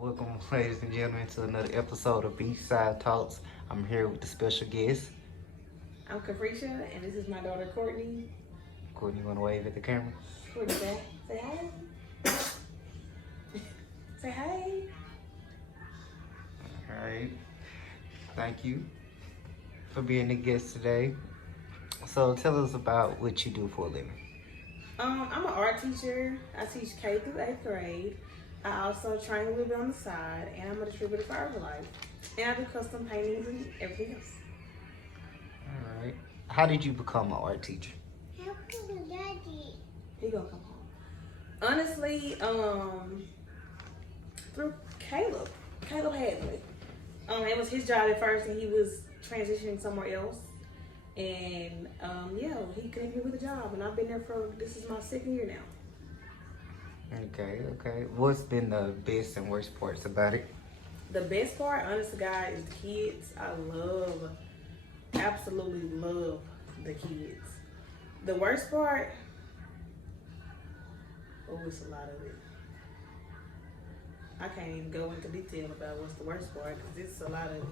Welcome, ladies and gentlemen, to another episode of Beachside Talks. I'm here with the special guest. I'm Kapresha, and this is my daughter Kourtney. Kourtney, you want to wave at the camera? Kourtney, say hi. Say hi. All right. Thank you for being the guest today. So tell us about what you do for a living. I'm an art teacher. I teach K through 8th grade. I also train a little bit on the side, and I'm a distributor for Herbalife. And I do custom paintings and everything else. All right. How did you become an art teacher? How come Daddy? He gonna come home. Honestly, through Caleb. Caleb had me. It was his job at first, and he was transitioning somewhere else. And yeah, he connected me with a job, and I've been there for, this is my second year now. Okay. What's been the best and worst parts about it? The best part, honest to God, is the kids. I absolutely love the kids. The worst part, it's a lot of it. I can't even go into detail about what's the worst part, because it's a lot of it.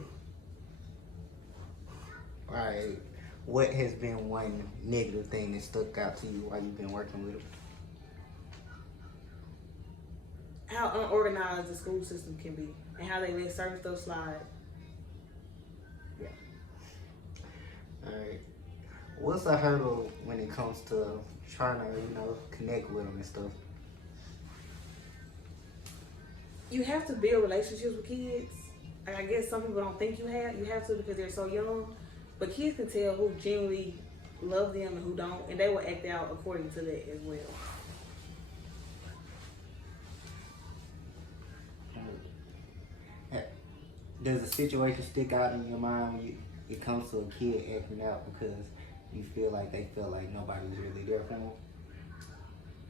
All right. What has been one negative thing that stuck out to you while you've been working with them? How unorganized the school system can be, and how they let certain stuff slide. Yeah. All right. What's a hurdle when it comes to trying to, connect with them and stuff? You have to build relationships with kids. I guess some people don't think you have to because they're so young. But kids can tell who genuinely love them and who don't, and they will act out according to that as well. Does a situation stick out in your mind when it comes to a kid acting out because you feel like they feel like nobody's really there for them?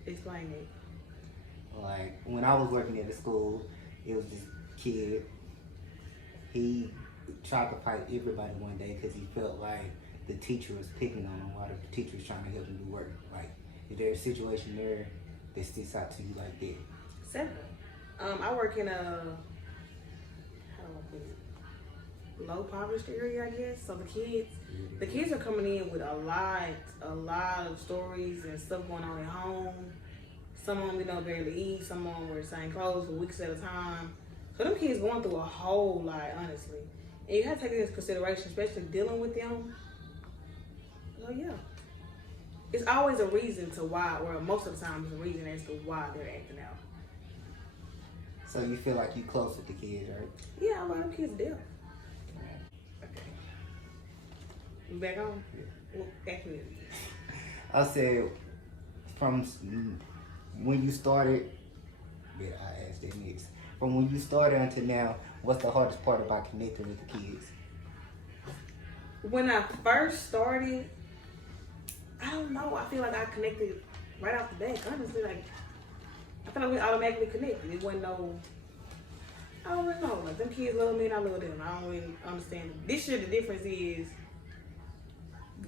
Explain it. Like, when I was working at the school, it was this kid. He tried to fight everybody one day because he felt like the teacher was picking on him while the teacher was trying to help him do work. Like, is there a situation there that sticks out to you like that? Several. I work in a, how do I put it, low poverty area, I guess. So the kids are coming in with a lot of stories and stuff going on at home. Some of them, barely eat. Some of them wear the same clothes for weeks at a time. So them kids going through a whole lot, honestly. And you have to take it into consideration, especially dealing with them. So yeah. It's always a reason to why, or most of the time it's a reason as to why they're acting out. So you feel like you close with the kids, right? Yeah, a lot of kids do. Okay. You back on? Yeah. Well, actually, I said, from when you started, I asked that next. From when you started until now, what's the hardest part about connecting with the kids? when I first started, I don't know. I feel like I connected right off the bat. Honestly, like I feel like we automatically connected. It wasn't no. I don't really know. Like them kids love me and I love them. I don't really understand. This year the difference is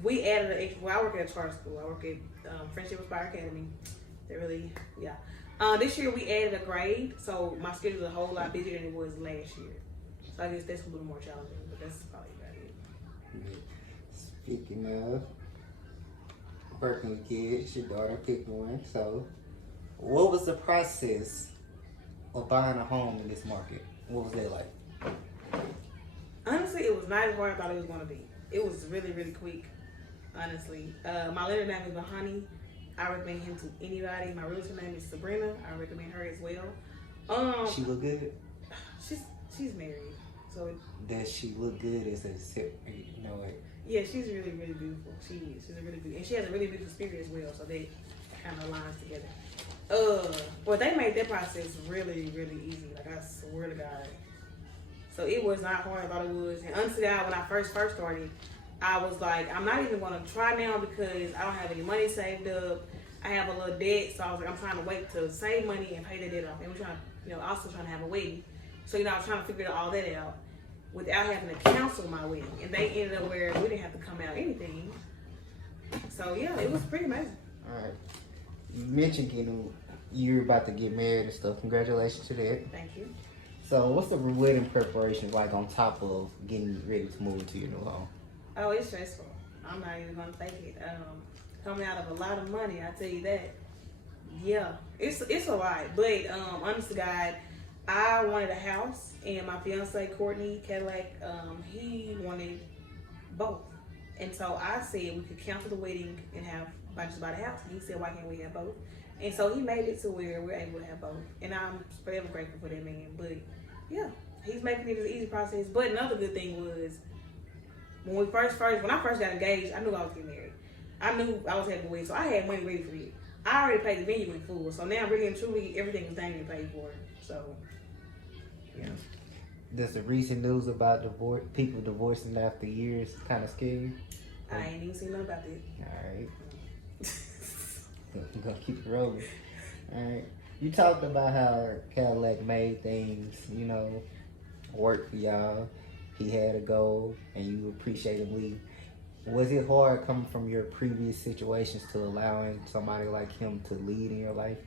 we added an extra. Well, I work at a charter school. I work at Friendship Inspire Academy. They're really this year we added a grade, so my schedule is a whole lot busier than it was last year. So I guess that's a little more challenging, but that's probably about it. Speaking of working with kids, your daughter picked one. So, what was the process of buying a home in this market? What was that like? Honestly, it was not as hard as I thought it was going to be. It was really, really quick, honestly. My lender name is Bahani. I recommend him to anybody. My realtor name is Sabrina. I recommend her as well. She look good? She's married. So Does she look good as a yeah, she's really, really beautiful. She is. She's a really beautiful, and she has a really beautiful spirit as well. So they kind of aligns together. Well, they made that process really, really easy. Like I swear to God. So it was not hard. I thought it was. And honestly, when I first started, I was like, I'm not even going to try now because I don't have any money saved up. I have a little debt, so I was like, I'm trying to wait to save money and pay the debt off. And we're trying to, also trying to have a wedding. So, I was trying to figure all that out without having to cancel my wedding. And they ended up where we didn't have to come out anything. So, yeah, it was pretty amazing. All right. You mentioned you're about to get married and stuff. Congratulations to that. Thank you. So, what's the wedding preparation like on top of getting ready to move into your new home? Oh, it's stressful. I'm not even gonna fake it. Coming out of a lot of money, I tell you that. Yeah, it's a lot. But honest to God, I wanted a house, and my fiance Kourtney Cadillac, he wanted both. And so I said we could cancel the wedding and just buy the house. And he said, why can't we have both? And so he made it to where we're able to have both. And I'm forever grateful for that man. But yeah, he's making it an easy process. But another good thing was when I first got engaged, I knew I was getting married. I knew I was having a wedding, so I had money ready for it. I already paid the venue in full, so now really and truly everything was done and paid for. So yeah. Does the recent news about people divorcing after years kind of scare you? I ain't even seen nothing about that. Alright. I'm gonna keep it rolling. Alright. You talked about how Cadillac made things, work for y'all. He had a goal and you appreciate him leading. Was it hard coming from your previous situations to allowing somebody like him to lead in your life?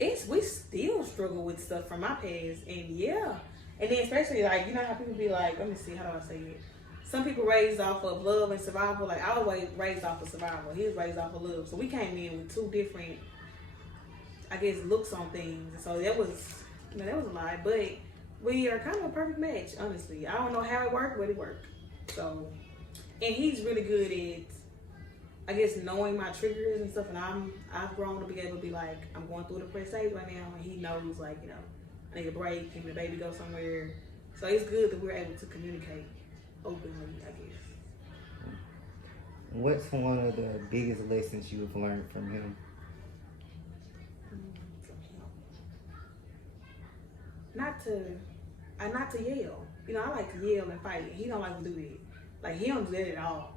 We still struggle with stuff from my past, and yeah. And then especially like, you know how people be like, let me see, how do I say it? Some people raised off of love and survival. Like I was raised off of survival. He was raised off of love. So we came in with two different, I guess, looks on things. So that was a lie. But we are kind of a perfect match, honestly. I don't know how it worked, but it worked. So, and he's really good at, I guess, knowing my triggers and stuff. And I've grown to be able to be like, I'm going through a depressed stage right now, and he knows like, I need a break. Him and the baby go somewhere. So it's good that we're able to communicate openly, I guess. What's one of the biggest lessons you've learned from him? Not to yell. I like to yell and fight. He don't like to do that. Like he don't do that at all.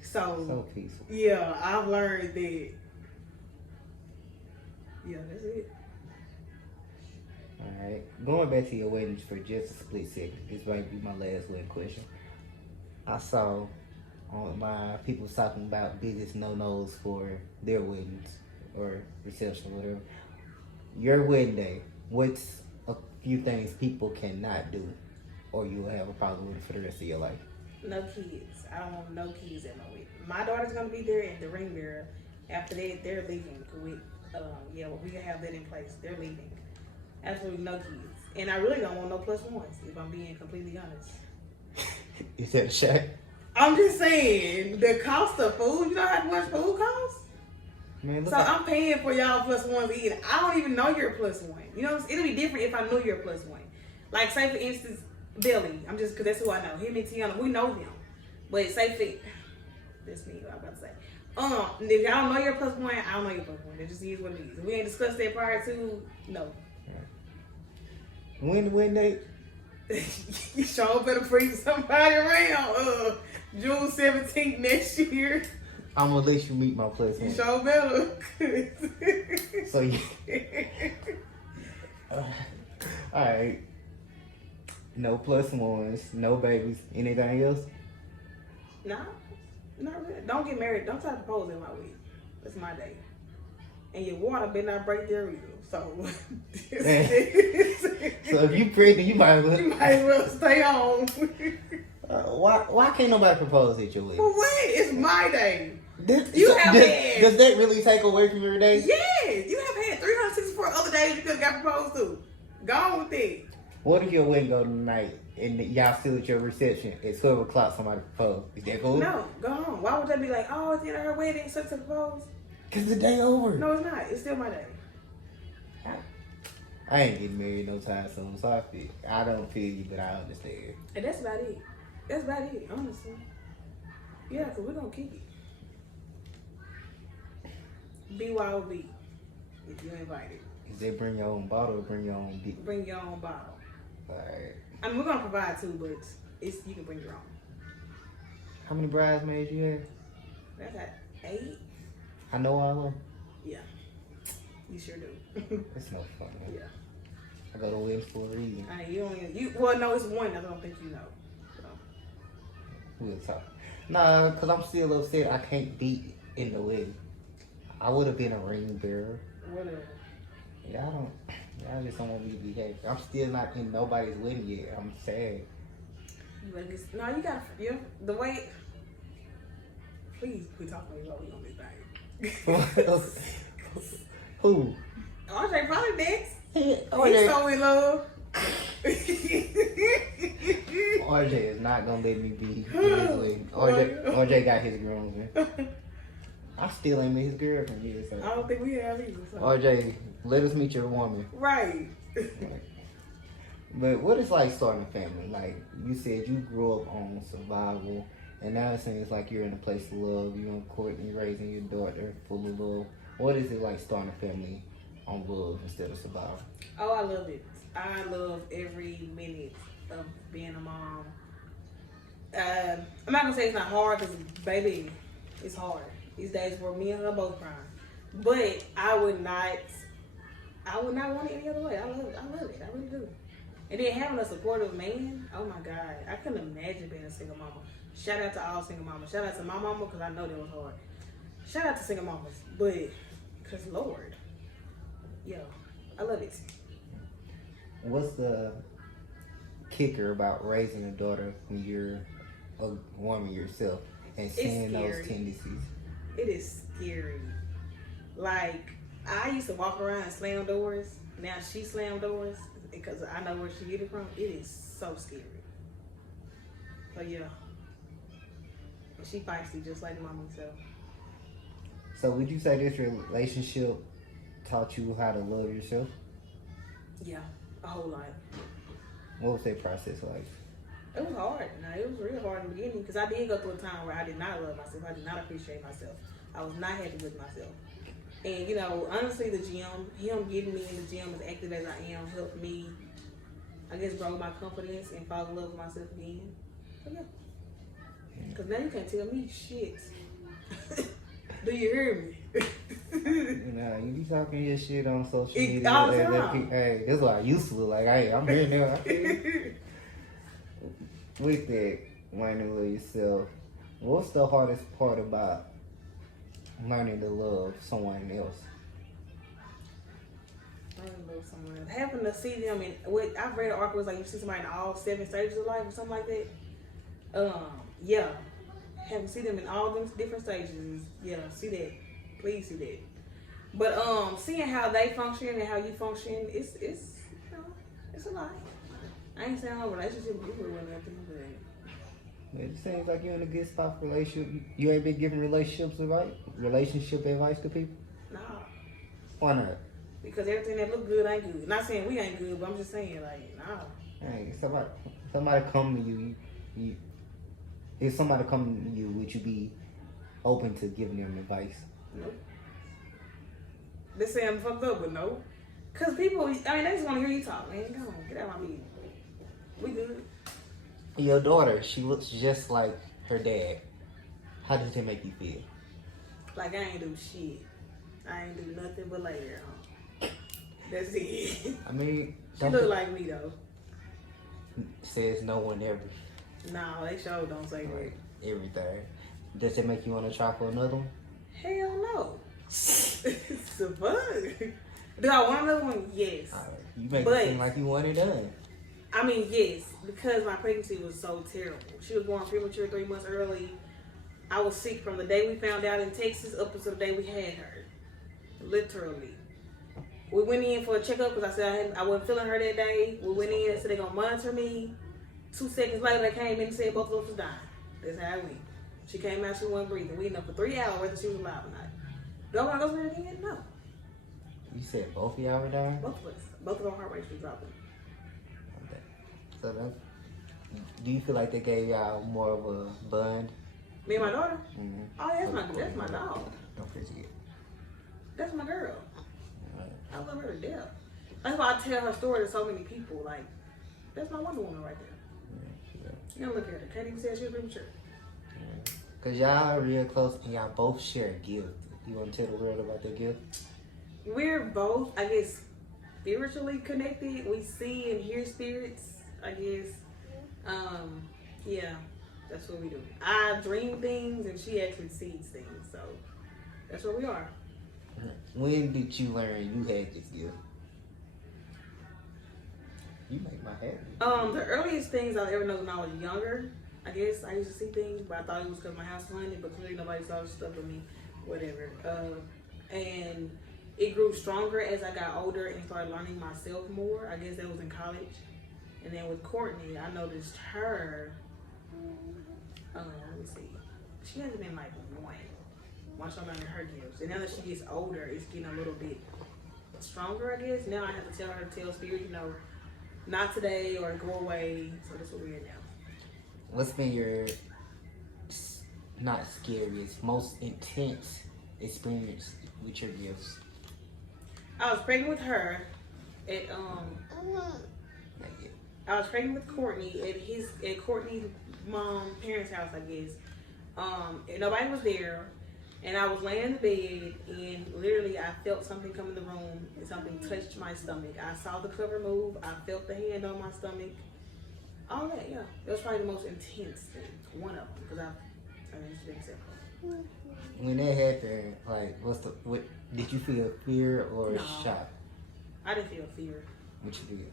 So peaceful. Yeah, I've learned that. Yeah, that's it. Alright. Going back to your weddings for just a split second. This might be my last wedding question. I saw on my people talking about biggest no-nos for their weddings or reception or whatever. Your wedding day, what's a few things people cannot do or you will have a problem with for the rest of your life? No kids. I don't want no kids at my wedding. My daughter's gonna be there and the ring bearer. After that, they're leaving. We can have that in place. They're leaving. Absolutely no kids. And I really don't want no plus ones, if I'm being completely honest. Is that a shot? I'm just saying, the cost of food, you know how much food costs? Man, so I'm paying for y'all plus ones eating. I don't even know you're a plus one. It'll be different if I knew you're a plus one. Like, say for instance, Billy. Because that's who I know. Him and Tiana, we know them. But say for, that's me, what I'm about to say. If y'all don't know you're a plus one, I don't know you're a plus one. It just is what it is. If we ain't discussed that prior to, no. When the wedding date? You sure better bring somebody around. June 17th next year. I'm gonna let you meet my plus one. You sure better. So you. Alright. No plus ones, no babies. Anything else? Nah, not really. Don't get married. Don't try to propose in my week. That's my day. And your water better not break there either. So, so if you pregnant, you might as well stay home. Why can't nobody propose at your wedding? For what? It's my day. Does that really take away from your day? Yes. You have had 364 other days you could have got proposed to. Go on with it. What if your wedding go tonight and y'all still at your reception at 12 o'clock somebody propose? Is that cool? No, go on. Why would they be like, oh, it's the end of her wedding, so to propose? Because the day over. No, it's not. It's still my day. I ain't getting married no time soon, so I don't feel you, but I understand. And that's about it. That's about it, honestly. Yeah, because we're going to keep it. BYOB, if you're invited. Is they bring your own bottle or bring your own beer? Bring your own bottle. Alright. I mean, we're going to provide too, but you can bring your own. How many bridesmaids you have? That's at 8. I know all of them. Yeah. You sure do. It's no fun, man. Yeah. I go to weddings for a reason. Well, no, it's one. I don't think you know. So. We'll talk. Nah, because I'm still upset I can't be in the wedding. I would have been a ring bearer. Whatever. Yeah, I don't. I just don't want me to be happy. I'm still not in nobody's wedding yet. I'm sad. You better get, no, you got the way. Please quit talking to me while we on this thing. Who? RJ probably next. RJ. He's so in love. RJ is not gonna let me be in his wedding. RJ got his groomsmen. I still ain't met his girlfriend yet. So. I don't think we have either. So. RJ, let us meet your woman. Right. But what is like starting a family? Like you said, you grew up on survival, and now it seems like you're in a place of love. You and Kourtney raising your daughter full of love. What is it like starting a family on love instead of survival? Oh, I love it. I love every minute of being a mom. I'm not gonna say it's not hard because, baby, it's hard. These days where me and her both crying. But I would not want it any other way. I love it. I really do. And then having a supportive man, oh my God, I couldn't imagine being a single mama. Shout out to all single mamas. Shout out to my mama because I know that was hard. Shout out to single mamas, but because Lord, yo, I love it. What's the kicker about raising a daughter when you're a woman yourself and seeing those tendencies? It is scary. Like, I used to walk around and slam doors. Now she slam doors because I know where she get it from. It is so scary. So yeah. And she feisty just like mama, so. So would you say this relationship taught you how to love yourself? Yeah, a whole lot. What was that process like? It was hard. Now, it was real hard in the beginning because I did go through a time where I did not love myself. I did not appreciate myself. I was not happy with myself. And, you know, honestly, the gym, him getting me in the gym as active as I am, helped me, I guess, grow my confidence and fall in love with myself again. So, yeah. Because now you can't tell me shit. Do you hear me? Nah, you be talking your shit on social media. All the time. Hey, that's what I used to look like. Hey, I'm here now. With that, learning to love yourself, what's the hardest part about learning to love someone else? Learning to love someone else. Having to see them in what I've read articles like you see somebody in all 7 stages of life or something like that. Yeah. Having to see them in all them different stages. Yeah, see that. Please see that. But seeing how they function and how you function, it's you know, it's a lot. I ain't saying no relationship with you or nothing, but It seems like you're in a good spot for relationship. You ain't been giving relationship advice to people? nah. Why not? Because everything that look good ain't good. Not saying we ain't good, but I'm just saying like, nah. Hey, somebody come to you, if somebody come to you, would you be open to giving them advice? Nope. They say I'm fucked up, but no. Cause people, they just want to hear you talk, man. Come on, get out of my meeting. We good. Your daughter, she looks just like her dad. How does it make you feel? Like I ain't do shit. I ain't do nothing but lay there. That's it. I mean, She look like me though. Says no one ever. No, they sure don't say that. Everything. Does it make you want to try for another one? Hell no. It's a fun. Do I want another one? Yes. You make it seem like you want it done. I mean, yes, because my pregnancy was so terrible. She was born premature 3 months early. I was sick from the day we found out in Texas up until the day we had her. Literally. We went in for a checkup because I said I wasn't feeling her that day. We went in and said they're going to monitor me. 2 seconds later, they came in and said both of us was dying. That's how it went. She came out, she wasn't breathing. We didn't know for 3 hours whether she was alive or not. Do I want to go through it again? No. You said both of y'all were dying? Both of us. Both of our heart rates were dropping. Okay. So do you feel like they gave y'all more of a bond? Me and my daughter? Mm-hmm. Oh, that's my dog. Don't forget. That's my girl. Right. I love her to death. That's why I tell her story to so many people. Like, that's my Wonder Woman right there. Yeah. You gotta look at her. Can't even say she was premature. Because y'all are real close and y'all both share a gift. You want to tell the world about that gift? We're both, I guess, spiritually connected. We see and hear spirits, I guess. Yeah, that's what we do. I dream things and she actually sees things. So that's where we are. When did you learn you had this gift? You make my happy. The earliest things I ever know when I was younger, I guess I used to see things, but I thought it was because my house was haunted, but clearly nobody saw the stuff with me, whatever. And it grew stronger as I got older and started learning myself more. I guess that was in college. And then with Kourtney, I noticed her, let me see, she hasn't been like one. Once I learned her gifts. And now that she gets older, it's getting a little bit stronger, I guess. Now I have to tell her to tell spirit, you know, not today or go away. So that's what we're in now. What's been your, not scariest, most intense experience with your gifts? I was pregnant with her at I was pregnant with Kourtney at Kourtney's parents' house, I guess. And nobody was there, and I was laying in the bed, and literally I felt something come in the room, and something touched my stomach. I saw the cover move. I felt the hand on my stomach. All that, yeah. That was probably the most intense thing. One of them, because it's been several. When that happened, like, what did you feel fear or shock? I didn't feel fear. What you did?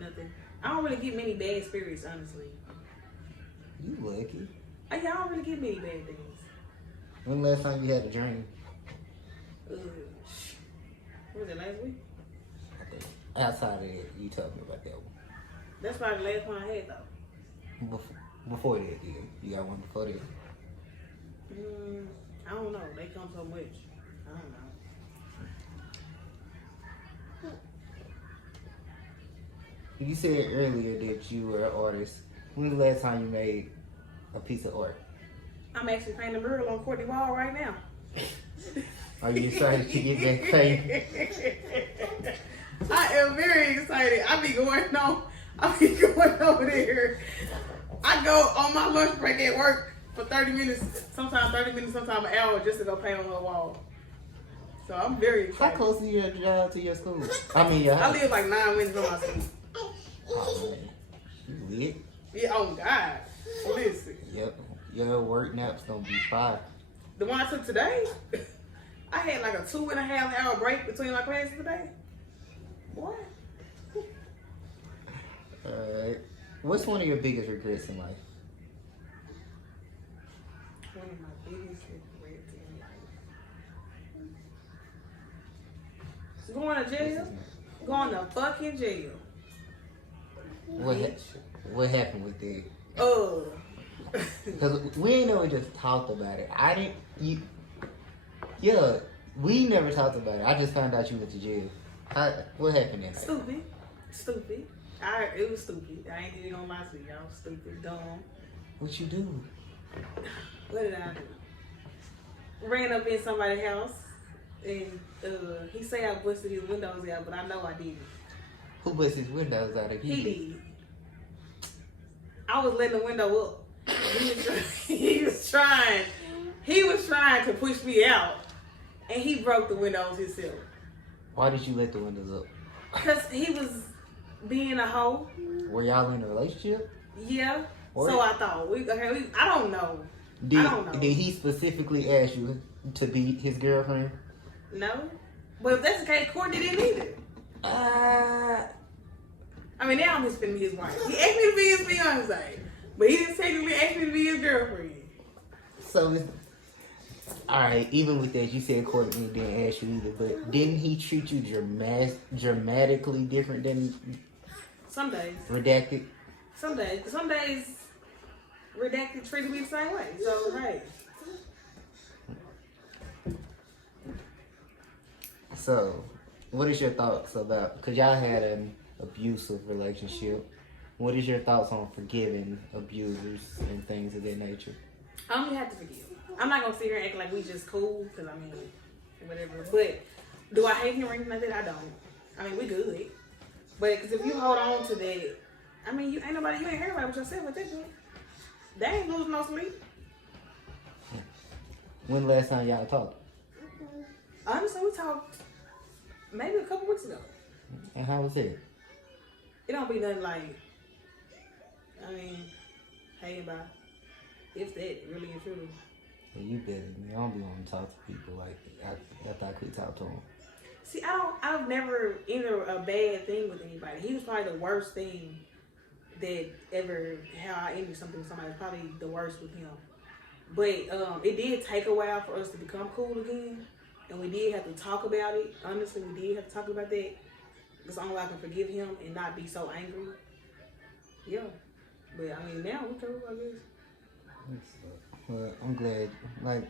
Nothing. I don't really get many bad spirits, honestly. You lucky. I don't really get many bad things. When the last time you had a dream? What was it, last week? Outside of that, you told me about that one. That's probably the last one I had, though. Before that, yeah. You got one before that? I don't know. They come so much. I don't know. You said earlier that you were an artist. When was the last time you made a piece of art? I'm actually painting a mural on Kourtney wall right now. Are you excited to get back painting? I am very excited. I be going over there. I go on my lunch break at work for 30 minutes, sometimes sometimes an hour just to go paint on her wall. So I'm very excited. How close is your job to your school? I mean, I live like 9 minutes from my school. Oh, man. You lit? Yeah, oh God. Listen. Yep. Your work nap's gonna be fire. The one I took today, I had like a 2.5 hour break between my classes today. What? Alright. What's one of your biggest regrets in life? One of my biggest regrets in life. Going to jail? Going to fucking jail. What happened with that? Because we ain't never just talked about it. We never talked about it. I just found out you went to jail. What happened then? Stupid. It was stupid. I ain't even gonna lie to y'all. Stupid, dumb. What you do? What did I do? Ran up in somebody's house, and he say I busted his windows out, but I know I didn't. Who busted his windows out again? He did. I was letting the window up. He was trying to push me out, and he broke the windows himself. Why did you let the windows up? Because he was being a hoe. Were y'all in a relationship? Yeah. Or so I thought. I don't know. I don't know. Did he specifically ask you to be his girlfriend? No. But if that's the case, Kourtney didn't either. I mean, now I'm just finna be his wife. He asked me to be his fiance, but he didn't technically ask me to be his girlfriend. So, alright, even with that, you said Kourtney didn't ask you either, but didn't he treat you dramatically different than Some days. Redacted? Some days, Redacted treated me the same way. So, hey. So, what is your thoughts about, because y'all had an abusive relationship, what is your thoughts on forgiving abusers and things of that nature? I only have to forgive. I'm not going to sit here and act like we just cool, because I mean, whatever. But do I hate him or anything like that? I don't. I mean, we good. But because if you hold on to that, I mean, you ain't heard about it with yourself with that joint. They ain't losing no sleep. When the last time y'all talked? Honestly, we talked maybe a couple weeks ago. And how was it? It don't be nothing like, I mean, hey, bye. If that really is true. Well, you better than me. I don't be wanting to talk to people like after I quit talking to them. See, I've never entered a bad thing with anybody. He was probably the worst thing that ever, how I ended something with somebody, probably the worst with him. But it did take a while for us to become cool again. And we did have to talk about it. Honestly, we did have to talk about that. It's only way I can forgive him and not be so angry. Yeah. But I mean, now we cool, I guess. Well, I'm glad. Like,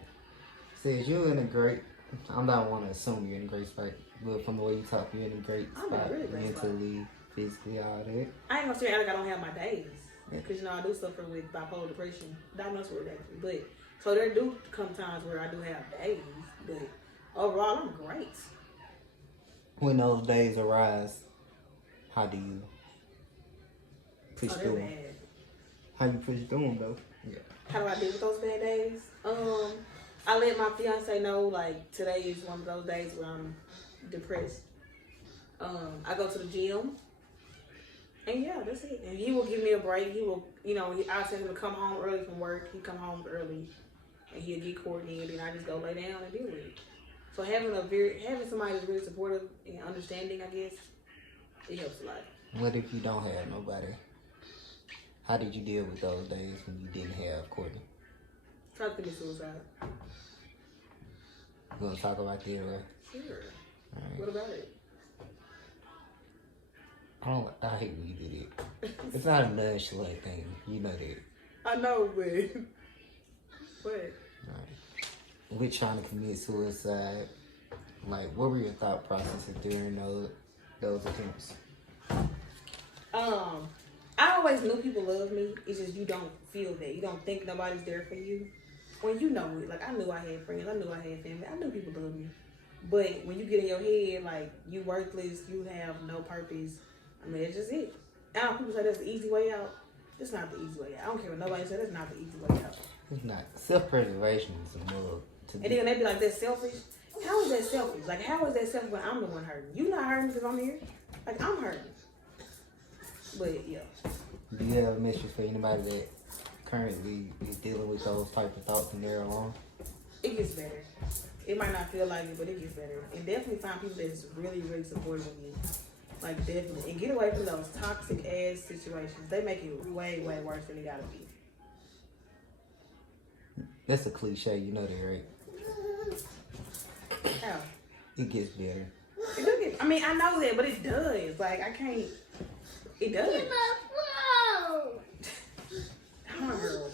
says you're in a great. I don't want to assume you're in a great spot, but from the way you talk, you're in a great spot, really great mentally, physically, all that. I ain't gonna say like I don't have my days, because you know I do suffer with bipolar depression, diagnosed with it actually. But so there do come times where I do have days, but overall I'm great. When those days arise, how do you push through them? Bad. How you push through them though? Yeah. How do I deal with those bad days? I let my fiance know like today is one of those days where I'm depressed. I go to the gym, and yeah, that's it. And he will give me a break. He will, you know, I tell him to come home early from work. He come home early, and he'll get Kourtney, and then I just go lay down and deal with it. So having somebody that's really supportive and understanding, I guess, it helps a lot. What if you don't have nobody? How did you deal with those days when you didn't have Kourtney? Try to commit suicide. You gonna talk about that, right? Sure. All right. What about it? I hate when you do that. It's not a nonchalant thing. You know that. I know, but what? Right. We're trying to commit suicide. Like, what were your thought processes during those attempts? I always knew people loved me. It's just you don't feel that. You don't think nobody's there for you. When you know it, like I knew I had friends, I knew I had family, I knew people loved me. But when you get in your head, like you worthless, you have no purpose. I mean, it's just it. I know people say that's the easy way out. It's not the easy way out. I don't care what nobody says. That's not the easy way out. It's not. Self-preservation is a mug. And then they be like, that's selfish. How is that selfish? Like, how is that selfish when I'm the one hurting? You not hurting because I'm here. Like, I'm hurting. But, yeah. Do you have a message for anybody that currently is dealing with those type of thoughts and they're alone? It gets better. It might not feel like it, but it gets better. And definitely find people that's really, really supportive of you. Like, definitely. And get away from those toxic ass situations. They make it way, way worse than it gotta be. That's a cliche, you know that, right? How? It gets better. It does get, I mean, I know that, but it does. Like, I can't. It does. Come on, girl.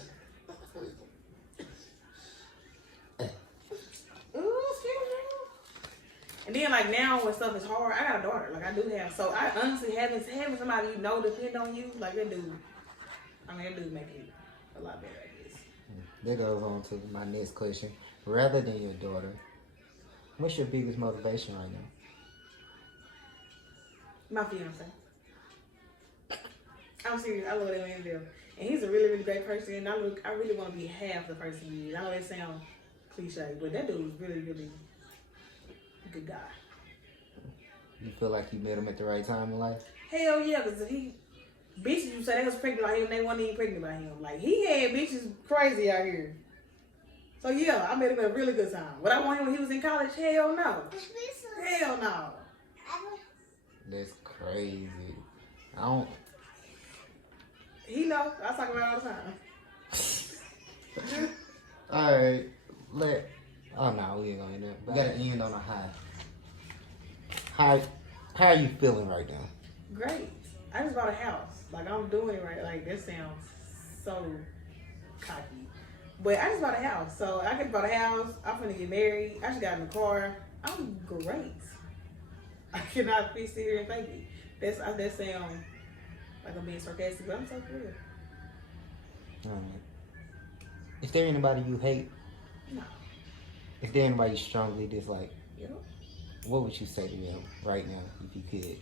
Ooh, excuse me. And then, like, now when stuff is hard, I got a daughter. Like, I do have. So, I honestly, having somebody you know depend on you, like, that dude. I mean, that dude make it a lot better, I guess. That goes on to my next question. Rather than your daughter, what's your biggest motivation right now? My fiance. I'm serious. I love that man Bill. And he's a really, really great person. And I really want to be half the person he is. I know that sounds cliche, but that dude is really, really a good guy. You feel like you met him at the right time in life? Hell yeah, because bitches you say they was pregnant by him, they wasn't even pregnant by him. Like, he had bitches crazy out here. So yeah, I met him at a really good time. Would I want him when he was in college? Hell no. Hell no. That's crazy. I don't... He knows. I talk about it all the time. Alright, oh no, we ain't gonna end up. We gotta end on a high. How are you feeling right now? Great. I just bought a house. Like, I'm doing it right. Like, that sounds so cocky. But I just bought a house. So I just bought a house. I'm finna get married. I just got in the car. I'm great. I cannot sit here and fake it. That sounds like I'm being sarcastic, but I'm so real. Alright. Is there anybody you hate? No. Is there anybody you strongly dislike? Yep. What would you say to them right now if you could?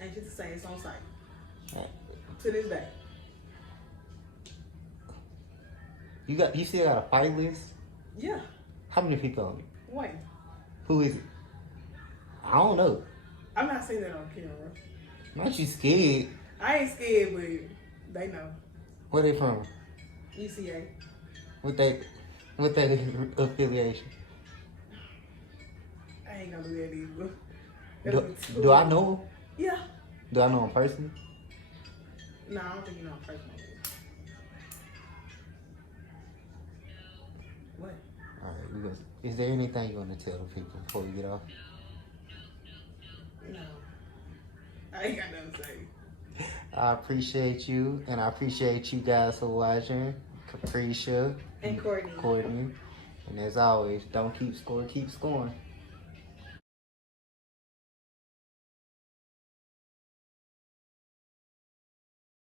Ain't just to say it's on site. Right. To this day. You still got a fight list? Yeah. How many people on it? Wait. Who is it? I don't know. I'm not saying that on camera. Not you scared. I ain't scared, but they know. Where they from? UCA. What they affiliation? ain't gonna do that either. That'll be too Do I much. know him? Yeah. Do I know him personally? No, I don't think you know him personally. What? All right, because is there anything you want to tell the people before we get off? No. I ain't got nothing to say. I appreciate you, and I appreciate you guys for watching. Kapresha And Kourtney. Kourtney. And as always, don't keep score, keep scoring.